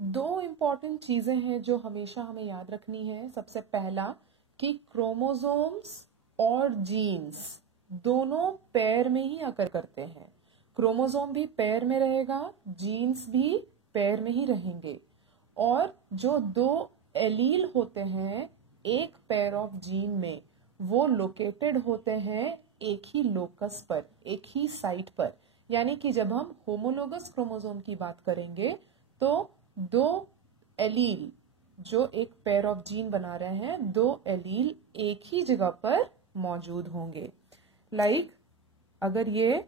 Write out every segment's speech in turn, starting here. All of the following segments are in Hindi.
दो इम्पॉर्टेंट चीजें हैं जो हमेशा हमें याद रखनी है। सबसे पहला कि क्रोमोसोम्स और जीन्स दोनों पेयर में ही अकर करते हैं। क्रोमोसोम भी पेयर में रहेगा, जीन्स भी पेयर में ही रहेंगे। और जो दो एलील होते हैं एक पेयर ऑफ जीन में, वो लोकेटेड होते हैं एक ही लोकस पर, एक ही साइट पर। यानी कि जब हम होमोलोगस क्रोमोसोम की बात करेंगे तो दो एलील जो एक पेयर ऑफ जीन बना रहे हैं, दो एलील एक ही जगह पर मौजूद होंगे। लाइक अगर ये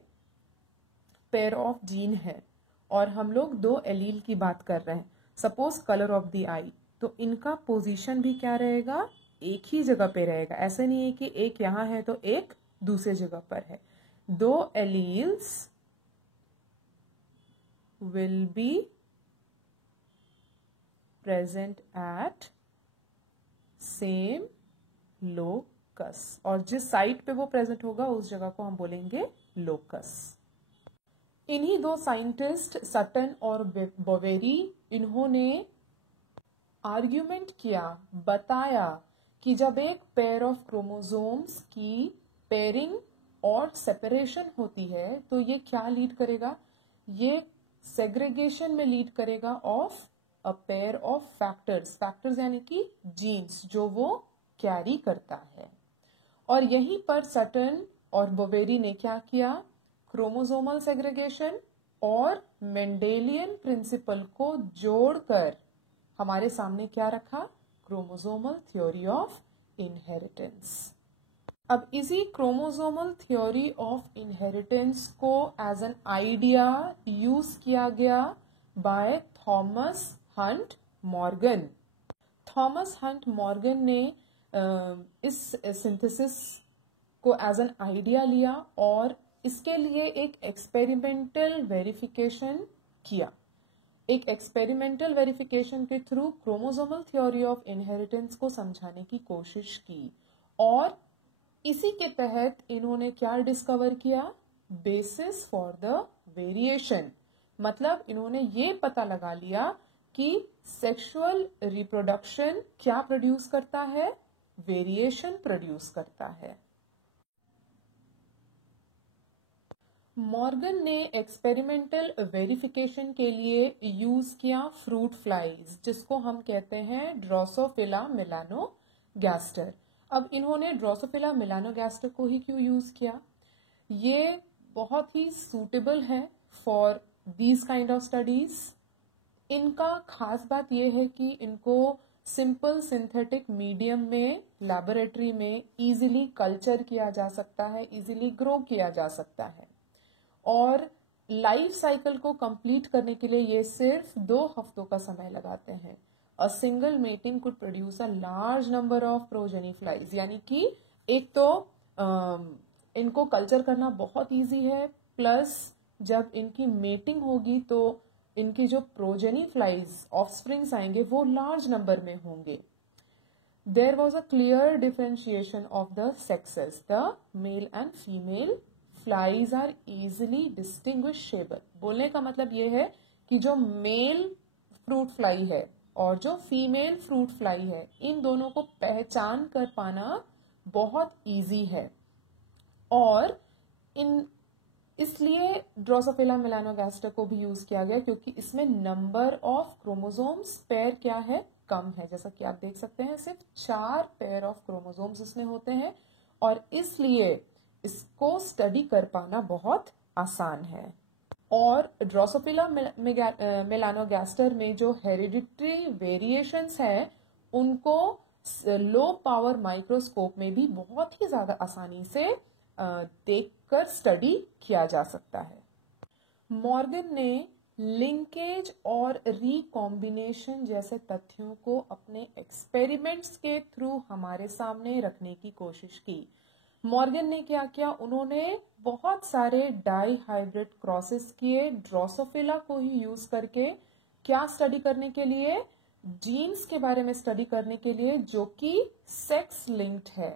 पेयर ऑफ जीन है और हम लोग दो एलील की बात कर रहे हैं, सपोज कलर ऑफ द आई, तो इनका पोजीशन भी क्या रहेगा, एक ही जगह पे रहेगा। ऐसे नहीं है कि एक यहां है तो एक दूसरे जगह पर है। दो alleles will be present at same locus, और जिस साइट पे वो प्रेजेंट होगा उस जगह को हम बोलेंगे लोकस। इन्हीं दो साइंटिस्ट सटन और बोवेरी, इन्होंने आर्ग्यूमेंट किया, बताया कि जब एक पेयर ऑफ क्रोमोसोम्स की पेयरिंग और सेपरेशन होती है तो ये क्या लीड करेगा, ये सेग्रीगेशन में लीड करेगा of a pair of factors. Factors यानी कि जीन्स जो वो कैरी करता है। और यहीं पर सटन और बोवेरी ने क्या किया, क्रोमोसोमल सेग्रीगेशन और मेंडेलियन प्रिंसिपल को जोड़कर हमारे सामने क्या रखा, क्रोमोसोमल थ्योरी ऑफ इनहेरिटेंस। अब इसी क्रोमोसोमल थ्योरी ऑफ इनहेरिटेंस को एज एन आइडिया यूज किया गया by Thomas Hunt Morgan. Thomas Hunt Morgan ने इस सिंथेसिस को एज एन आइडिया लिया और इसके लिए एक एक्सपेरिमेंटल वेरिफिकेशन किया। एक एक्सपेरिमेंटल वेरिफिकेशन के through chromosomal theory of inheritance को समझाने की कोशिश की। और इसी के तहत इन्होंने क्या डिस्कवर किया, बेसिस फॉर द वेरिएशन। मतलब इन्होंने ये पता लगा लिया कि सेक्सुअल रिप्रोडक्शन क्या प्रोड्यूस करता है, वेरिएशन प्रोड्यूस करता है। मॉर्गन ने एक्सपेरिमेंटल वेरिफिकेशन के लिए यूज किया फ्रूट फ्लाइज, जिसको हम कहते हैं ड्रोसोफिला मेलानोगैस्टर। अब इन्होंने ड्रोसोफिला मेलानोगैस्टर को ही क्यों यूज किया, ये बहुत ही सूटेबल है for these kind of studies. इनका खास बात यह है कि इनको सिंपल सिंथेटिक मीडियम में लैबोरेटरी में इजीली कल्चर किया जा सकता है, इजीली ग्रो किया जा सकता है। और लाइफ साइकिल को कंप्लीट करने के लिए ये सिर्फ 2 हफ्तों का समय लगाते हैं। A single mating could produce a large number of progeny flies. यानी कि एक तो इनको कल्चर करना बहुत इजी है, प्लस जब इनकी मेटिंग होगी तो इनकी जो प्रोजेनी फ्लाइज ऑफस्प्रिंग्स आएंगे वो लार्ज नंबर में होंगे। There was a clear differentiation of the sexes, the male and female flies are easily distinguishable. बोलने का मतलब यह है कि जो मेल फ्रूट फ्लाई है और जो फीमेल फ्रूट फ्लाई है, इन दोनों को पहचान कर पाना बहुत इजी है। और इसलिए ड्रोसोफिला मेलानोगैस्टर को भी यूज किया गया क्योंकि इसमें नंबर ऑफ क्रोमोसोम्स पेयर क्या है, कम है। जैसा कि आप देख सकते हैं सिर्फ 4 पेयर ऑफ क्रोमोसोम्स इसमें होते हैं और इसलिए इसको स्टडी कर पाना बहुत आसान है। और ड्रोसोफिला मेलानोगैस्टर में जो हेरिडिटरी वेरिएशंस है उनको लो पावर माइक्रोस्कोप में भी बहुत ही ज्यादा आसानी से देखकर स्टडी किया जा सकता है। मॉर्गन ने लिंकेज और रिकॉम्बिनेशन जैसे तथ्यों को अपने एक्सपेरिमेंट्स के थ्रू हमारे सामने रखने की कोशिश की। मॉर्गन ने क्या किया, उन्होंने बहुत सारे डाई हाइब्रिड क्रॉसेस किए ड्रोसोफिला को ही यूज करके। क्या स्टडी करने के लिए, जीन्स के बारे में स्टडी करने के लिए जो कि सेक्स लिंक्ड है।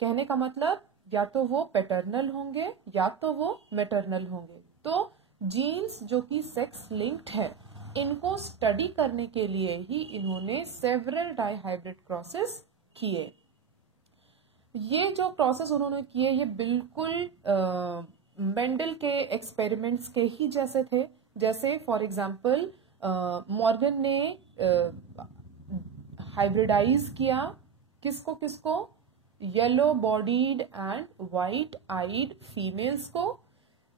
कहने का मतलब या तो वो पैटर्नल होंगे या तो वो मैटरनल होंगे। तो जीन्स जो कि सेक्स लिंक्ड है इनको स्टडी करने के लिए ही इन्होंने सेवरल डाइहाइब्रिड क्रॉसेस किए। ये जो क्रॉसेस उन्होंने किए ये बिल्कुल मेंडल के एक्सपेरिमेंट्स के ही जैसे थे। जैसे फॉर एग्जांपल मॉर्गन ने हाइब्रिडाइज किया किसको किसको, yellow bodied and white eyed females को,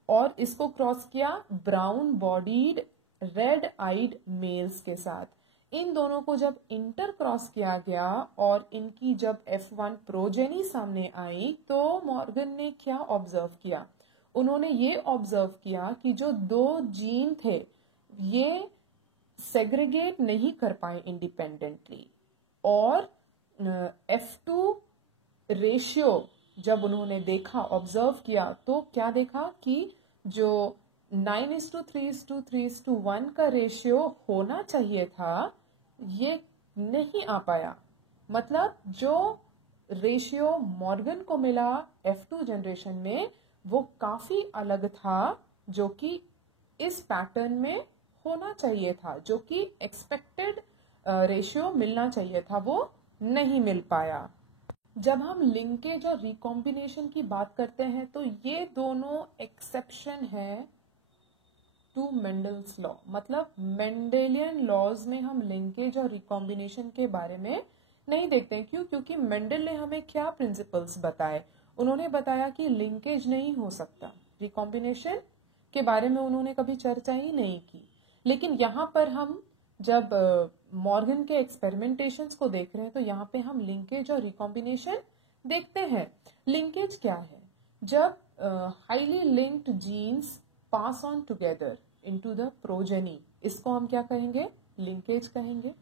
और इसको क्रॉस किया brown bodied red eyed males के साथ। इन दोनों को जब इंटर क्रॉस किया गया और इनकी जब F1 प्रोजेनी सामने आई तो मॉर्गन ने क्या ऑब्जर्व किया, उन्होंने ये ऑब्जर्व किया कि जो दो जीन थे ये सेग्रीगेट नहीं कर पाए इंडिपेंडेंटली, और F2 रेशियो जब उन्होंने देखा ऑब्जर्व किया तो क्या देखा कि जो 9:3:3:1 का रेशियो होना चाहिए था ये नहीं आ पाया। मतलब जो रेशियो मॉर्गन को मिला F2 जनरेशन में वो काफी अलग था जो कि इस पैटर्न में होना चाहिए था, जो कि एक्सपेक्टेड रेशियो मिलना चाहिए था वो नहीं मिल पाया। जब हम लिंकेज और रिकॉम्बिनेशन की बात करते हैं तो ये दोनों एक्सेप्शन है टू मेंडल्स लॉ। मतलब मेंडेलियन लॉज में हम लिंकेज और रिकॉम्बिनेशन के बारे में नहीं देखते हैं। क्यों? क्योंकि मेंडल ने हमें क्या प्रिंसिपल्स बताए, उन्होंने बताया कि लिंकेज नहीं हो सकता, रिकॉम्बिनेशन के बारे में उन्होंने कभी चर्चा ही नहीं की। लेकिन यहाँ पर हम जब मॉर्गन के एक्सपेरिमेंटेशंस को देख रहे हैं तो यहाँ पे हम लिंकेज और रिकॉम्बिनेशन देखते हैं। लिंकेज क्या है? जब highly linked genes pass on together into the progeny, इसको हम क्या कहेंगे? लिंकेज कहेंगे।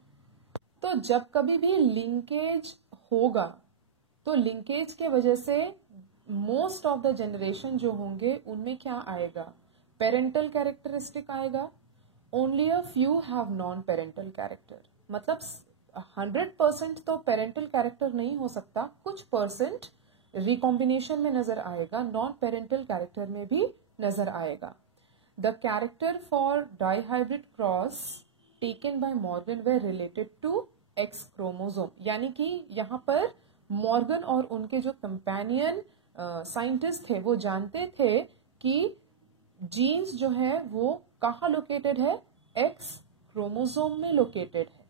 तो जब कभी भी लिंकेज होगा तो लिंकेज के वजह से मोस्ट ऑफ द जनरेशन जो होंगे उनमें क्या आएगा? पेरेंटल कैरेक्टरिस्टिक आएगा। Only a few have non parental character. मतलब 100% तो पेरेंटल कैरेक्टर नहीं हो सकता, कुछ परसेंट रिकॉम्बिनेशन में नजर आएगा, नॉन पेरेंटल कैरेक्टर में भी नजर आएगा। The character for dihybrid cross taken by Morgan they related to X chromosome. यानी कि यहाँ पर मॉर्गन और उनके जो कंपेनियन साइंटिस्ट थे वो जानते थे कि जीन्स जो है वो कहाँ लोकेटेड है? एक्स क्रोमोसोम में लोकेटेड है।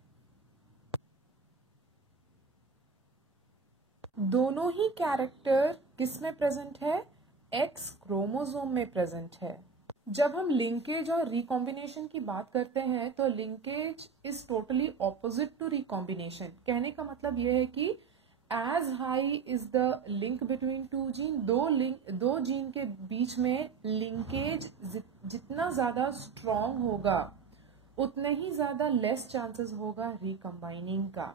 दोनों ही कैरेक्टर किस में प्रेजेंट है? एक्स क्रोमोसोम में प्रेजेंट है। जब हम लिंकेज और रिकॉम्बिनेशन की बात करते हैं तो linkage is totally opposite to recombination. कहने का मतलब यह है कि as high is the link between two gene, दो जीन के बीच में लिंकेज जितना ज्यादा स्ट्रॉन्ग होगा उतने ही ज्यादा लेस चांसेस होगा रिकम्बाइनिंग का।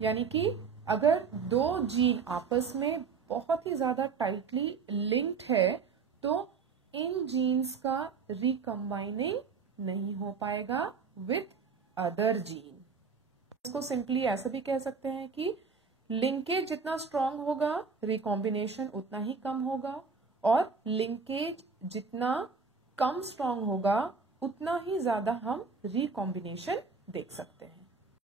यानी कि अगर दो जीन आपस में बहुत ही ज्यादा टाइटली लिंक्ड है तो इन जीन्स का रिकम्बाइनिंग नहीं हो पाएगा विथ अदर जीन। इसको सिंपली ऐसा भी कह सकते हैं कि लिंकेज जितना स्ट्रॉन्ग होगा रिकॉम्बिनेशन उतना ही कम होगा, और लिंकेज जितना कम स्ट्रॉन्ग होगा उतना ही ज्यादा हम रिकॉम्बिनेशन देख सकते हैं।